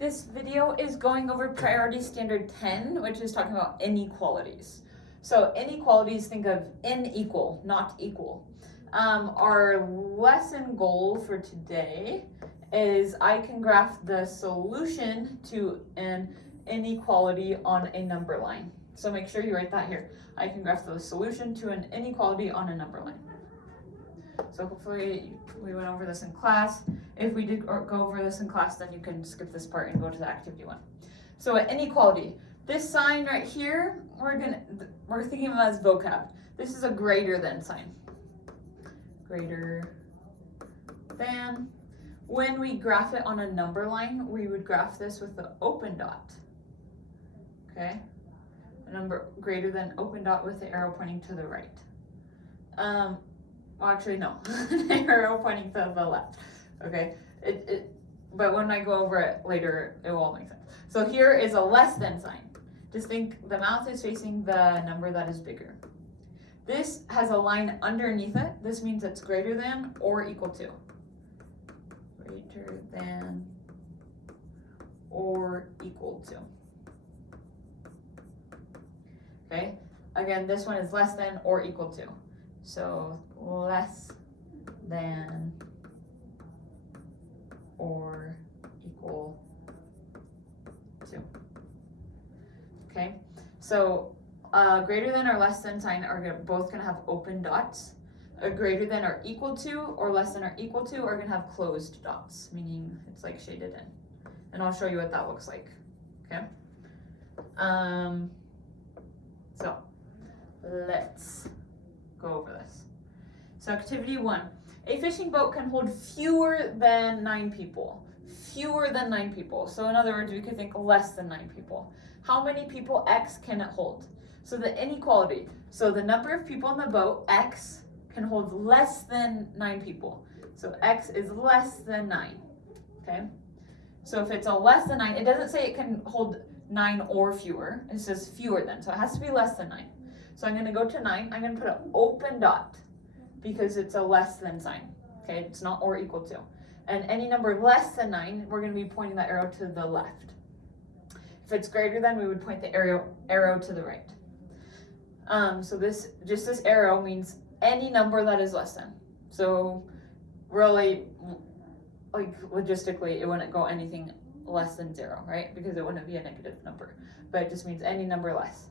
This video is going over priority standard 10, which is talking about inequalities. So inequalities, think of unequal, not equal. Our lesson goal for today is I can graph the solution to an inequality on a number line. So make sure you write that here. I can graph the solution to an inequality on a number line. So hopefully we went over this in class. If we did go over this in class, then you can skip this part and go to the activity one. So an inequality. This sign right here, we're thinking of it as vocab. This is a greater than sign. Greater than. When we graph it on a number line, we would graph this with the open dot. Okay? A number greater than open dot with the arrow pointing to the right. Well, actually, no. The arrow pointing to the left. Okay? But when I go over it later, it will all make sense. So here is a less than sign. Just think the mouth is facing the number that is bigger. This has a line underneath it. This means it's greater than or equal to. Greater than or equal to. Okay? Again, this one is less than or equal to. So less than or equal to. Okay, so greater than or less than sign are both going to have open dots. A greater than or equal to or less than or equal to are going to have closed dots, meaning it's like shaded in. And I'll show you what that looks like. Okay. So let's go over this. So activity 1. A fishing boat can hold fewer than 9 people. Fewer than 9 people. So in other words, we could think less than 9 people. How many people X can it hold? So the inequality. So the number of people in the boat, X, can hold less than 9 people. So X is less than 9. Okay? So if it's a less than 9, it doesn't say it can hold 9 or fewer. It says fewer than. So it has to be less than 9. So I'm going to go to 9. I'm going to put an open dot because it's a less than sign. Okay, it's not or equal to. And any number less than 9, we're going to be pointing the arrow to the left. If it's greater than, we would point the arrow to the right. So this arrow means any number that is less than. So really, like logistically, it wouldn't go anything less than 0, right? Because it wouldn't be a negative number. But it just means any number less.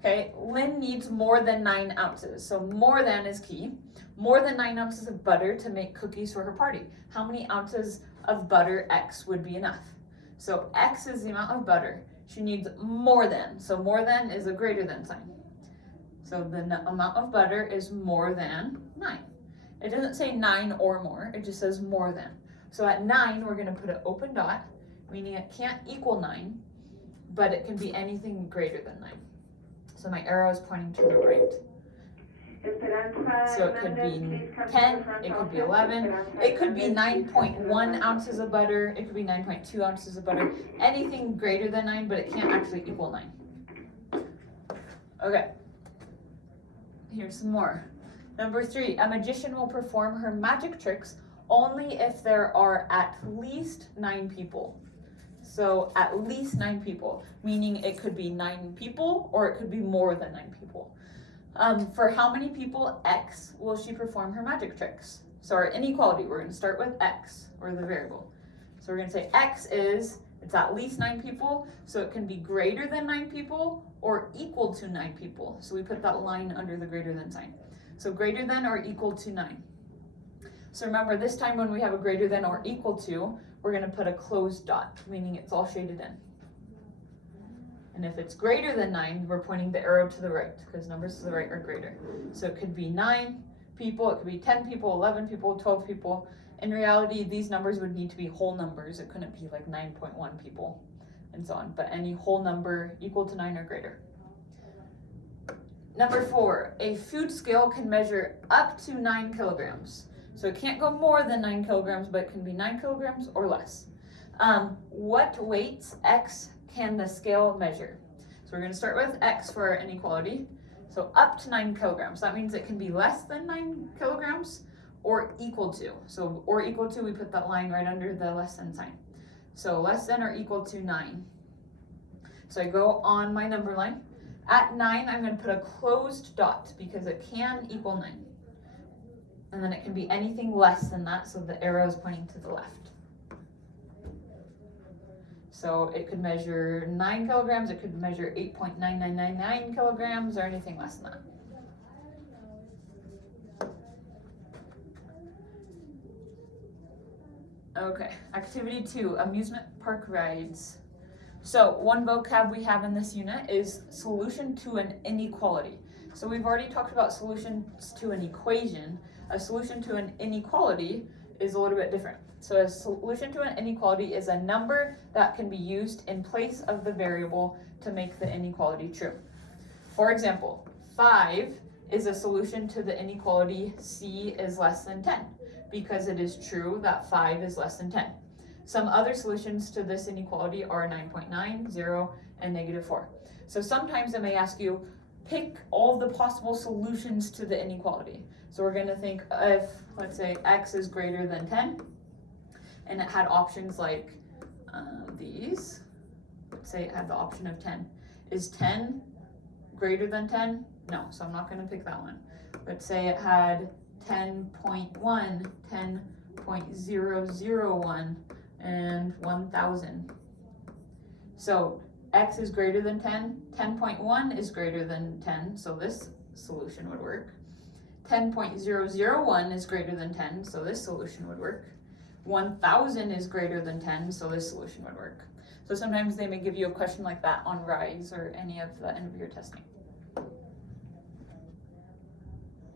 Okay, Lynn needs more than 9 ounces. So more than is key. More than 9 ounces of butter to make cookies for her party. How many ounces of butter X would be enough? So X is the amount of butter. She needs more than. So more than is a greater than sign. So the amount of butter is more than 9. It doesn't say 9 or more. It just says more than. So at 9, we're going to put an open dot, meaning it can't equal 9, but it can be anything greater than 9. So my arrow is pointing to the right. So it could be 10, it could be 11, it could be 9.1 ounces of butter, it could be 9.2 ounces of butter, anything greater than 9, but it can't actually equal 9. Okay, here's some more. Number 3, a magician will perform her magic tricks only if there are at least 9 people. So at least 9 people, meaning it could be 9 people or it could be more than 9 people. For how many people X will she perform her magic tricks? So our inequality, we're going to start with X, or the variable. So we're going to say X is, it's at least 9 people, so it can be greater than 9 people or equal to 9 people. So we put that line under the greater than sign. So greater than or equal to 9. So remember, this time when we have a greater than or equal to, we're going to put a closed dot, meaning it's all shaded in. And if it's greater than 9, we're pointing the arrow to the right, because numbers to the right are greater. So it could be 9 people, it could be 10 people, 11 people, 12 people. In reality, these numbers would need to be whole numbers. It couldn't be like 9.1 people, and so on. But any whole number equal to 9 or greater. Number 4, a food scale can measure up to 9 kilograms. So it can't go more than 9 kilograms, but it can be 9 kilograms or less. What weights X can the scale measure? So we're going to start with X for our inequality. So up to 9 kilograms. That means it can be less than 9 kilograms or equal to. So or equal to, we put that line right under the less than sign. So less than or equal to 9. So I go on my number line. At 9, I'm going to put a closed dot because it can equal 9. And then it can be anything less than that, so the arrow is pointing to the left. So it could measure 9 kilograms, it could measure 8.9999 kilograms, or anything less than that. Okay, activity 2, amusement park rides. So one vocab we have in this unit is solution to an inequality. So we've already talked about solutions to an equation. A solution to an inequality is a little bit different. So a solution to an inequality is a number that can be used in place of the variable to make the inequality true. For example, 5 is a solution to the inequality c is less than 10, because it is true that 5 is less than 10. Some other solutions to this inequality are 9.9, 0, and -4. So sometimes it may ask you, pick all the possible solutions to the inequality. So we're going to think if, let's say, x is greater than 10, and it had options like these. Let's say it had the option of 10. Is 10 greater than 10? No, so I'm not going to pick that one. Let's say it had 10.1, 10.001, and 1000. So x is greater than 10, 10.1 is greater than 10, so this solution would work. 10.001 is greater than 10, so this solution would work. 1000 is greater than 10, so this solution would work. So sometimes they may give you a question like that on RISE or any of the end of year testing.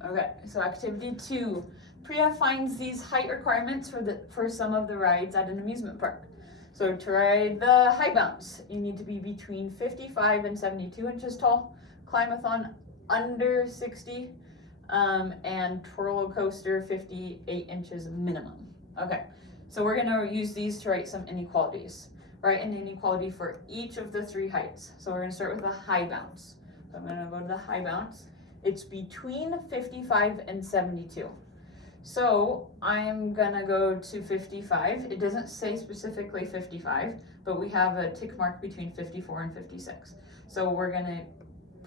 Okay, so activity 2. Priya finds these height requirements for some of the rides at an amusement park. So to ride the high bounce, you need to be between 55 and 72 inches tall, Climathon under 60, and twirl coaster 58 inches minimum. Okay, so we're going to use these to write some inequalities. Write an inequality for each of the 3 heights. So we're going to start with the high bounce. So I'm going to go to the high bounce. It's between 55 and 72. So I'm going to go to 55. It doesn't say specifically 55, but we have a tick mark between 54 and 56. So we're going to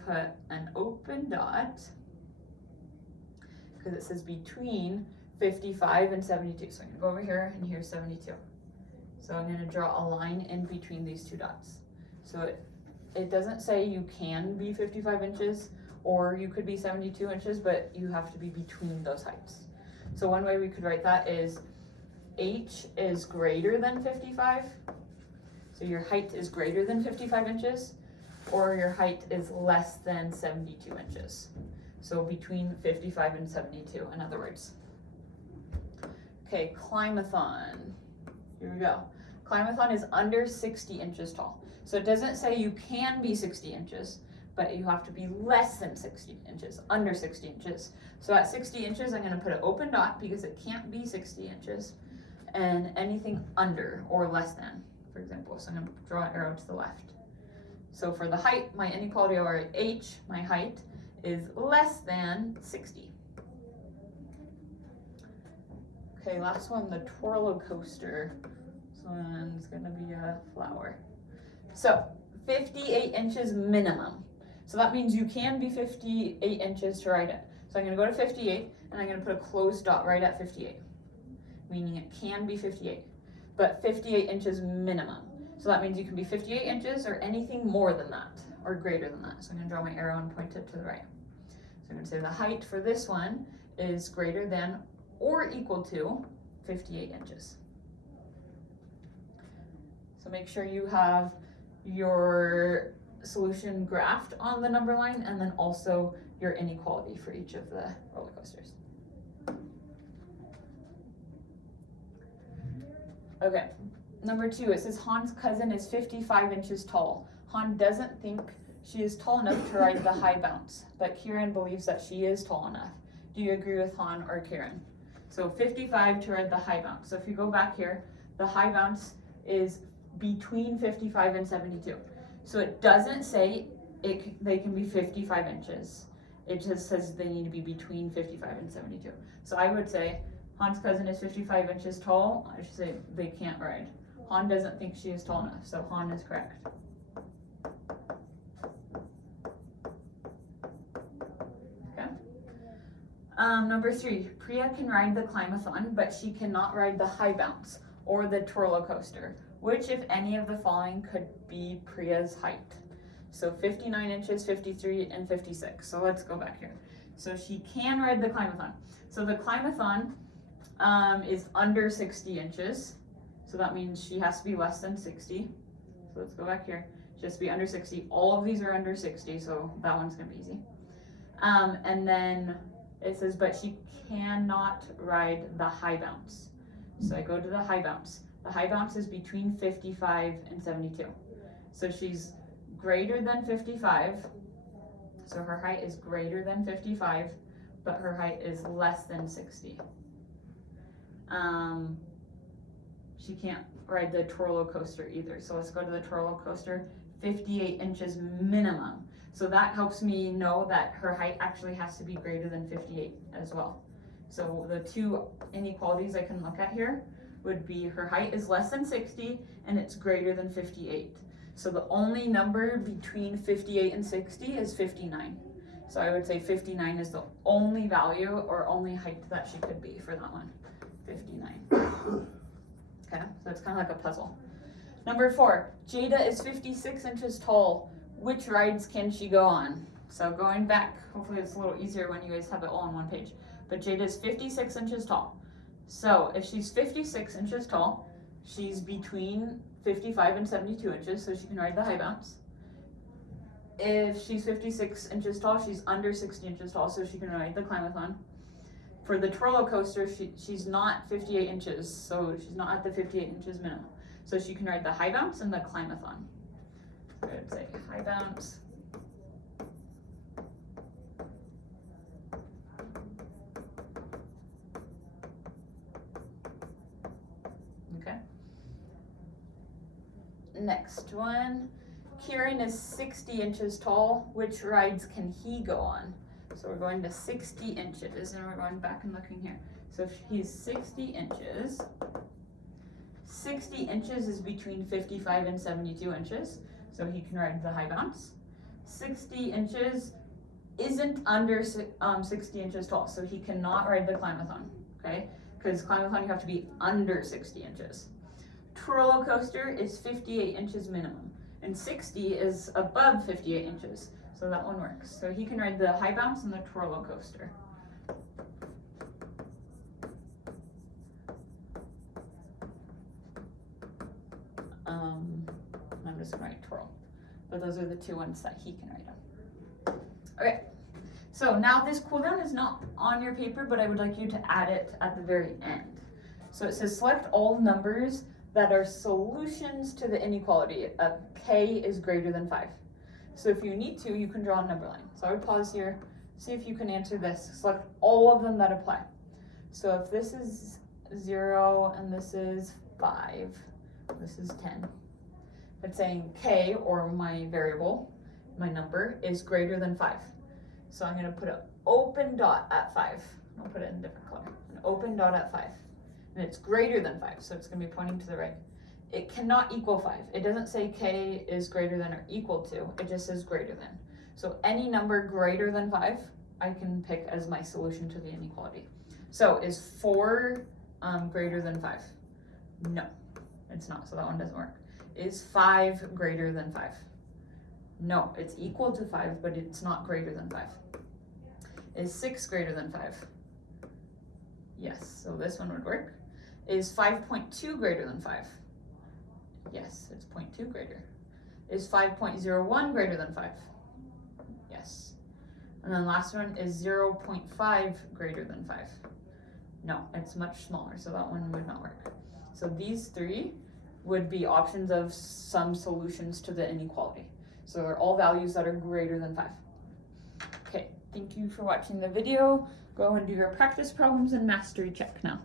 put an open dot because it says between 55 and 72. So I'm going to go over here, and here's 72. So I'm going to draw a line in between these 2 dots. So it doesn't say you can be 55 inches or you could be 72 inches, but you have to be between those heights. So one way we could write that is h is greater than 55. So your height is greater than 55 inches, or your height is less than 72 inches. So between 55 and 72, in other words. Okay, Climathon. Here we go. Climathon is under 60 inches tall. So it doesn't say you can be 60 inches, but you have to be less than 60 inches, under 60 inches. So at 60 inches, I'm going to put an open dot because it can't be 60 inches, and anything under or less than, for example. So I'm going to draw an arrow to the left. So for the height, my inequality, or h, my height, is less than 60. Okay, last one, the twirl coaster. This one's going to be a flower. So 58 inches minimum. So that means you can be 58 inches to ride it. So I'm going to go to 58, and I'm going to put a closed dot right at 58, meaning it can be 58, but 58 inches minimum. So that means you can be 58 inches or anything more than that, or greater than that. So I'm going to draw my arrow and point it to the right. So I'm going to say the height for this one is greater than or equal to 58 inches. So make sure you have your solution graphed on the number line, and then also your inequality for each of the roller coasters. Okay, number 2, it says Han's cousin is 55 inches tall. Han doesn't think she is tall enough to ride the high bounce, but Kieran believes that she is tall enough. Do you agree with Han or Kieran? So 55 to ride the high bounce. So if you go back here, the high bounce is between 55 and 72. So it doesn't say they can be 55 inches. It just says they need to be between 55 and 72. So I would say Han's cousin is 55 inches tall. I should say they can't ride. Han doesn't think she is tall enough, so Han is correct. Okay. Number 3, Priya can ride the climathon, but she cannot ride the high bounce or the twirlo coaster. Which, if any of the following, could be Priya's height? So 59 inches, 53, and 56. So let's go back here. So she can ride the climathon. So the climathon is under 60 inches. So that means she has to be less than 60. So let's go back here. She has to be under 60. All of these are under 60, so that one's gonna be easy. And then it says, but she cannot ride the high bounce. So I go to the high bounce. The high bounce is between 55 and 72. So she's greater than 55. So her height is greater than 55, but her height is less than 60. She can't ride the twirlo coaster either. So let's go to the twirlo coaster, 58 inches minimum. So that helps me know that her height actually has to be greater than 58 as well. So the two inequalities I can look at here would be her height is less than 60 and it's greater than 58. So the only number between 58 and 60 is 59. So I would say 59 is the only value or only height that she could be for that one. 59. Okay, so it's kind of like a puzzle. Number 4, Jada is 56 inches tall. Which rides can she go on? So going back, hopefully it's a little easier when you guys have it all on one page. But Jada is 56 inches tall. So if she's 56 inches tall, she's between 55 and 72 inches, so she can ride the high bounce. If she's 56 inches tall, she's under 60 inches tall, so she can ride the climathon. For the twirlo coaster, she's not 58 inches, so she's not at the 58 inches minimum. So she can ride the high bounce and the climathon. So I would say high bounce. Okay. Next one. Kieran is 60 inches tall. Which rides can he go on? So we're going to 60 inches and we're going back and looking here. So if he's 60 inches, 60 inches is between 55 and 72 inches. So he can ride the high bounce. 60 inches isn't under 60 inches tall, so he cannot ride the climathon, okay? Because climathon you have to be under 60 inches. Twirlo coaster is 58 inches minimum, and 60 is above 58 inches, so that one works. So he can ride the high bounce and the twirlo coaster. I'm just gonna write twirl, but those are the two ones that he can write on. Okay, so now this cooldown is not on your paper, but I would like you to add it at the very end. So it says select all numbers that are solutions to the inequality of k is greater than 5. So if you need to, you can draw a number line. So I would pause here, see if you can answer this. Select all of them that apply. So if this is 0 and this is 5, this is 10. It's saying k, or my variable, my number, is greater than 5. So I'm going to put an open dot at 5. I'll put it in a different color. An open dot at 5. And it's greater than 5, so it's going to be pointing to the right. It cannot equal 5. It doesn't say k is greater than or equal to. It just says greater than. So any number greater than 5, I can pick as my solution to the inequality. So is 4 greater than 5? No, it's not, so that one doesn't work. Is 5 greater than 5? No, it's equal to 5, but it's not greater than 5. Is 6 greater than 5? Yes, so this one would work. Is 5.2 greater than 5? Yes, it's 0.2 greater. Is 5.01 greater than 5? Yes. And then last one is 0.5 greater than 5? No, it's much smaller, so that one would not work. So these three would be options of some solutions to the inequality. So they're all values that are greater than 5. Okay, thank you for watching the video. Go and do your practice problems and mastery check now.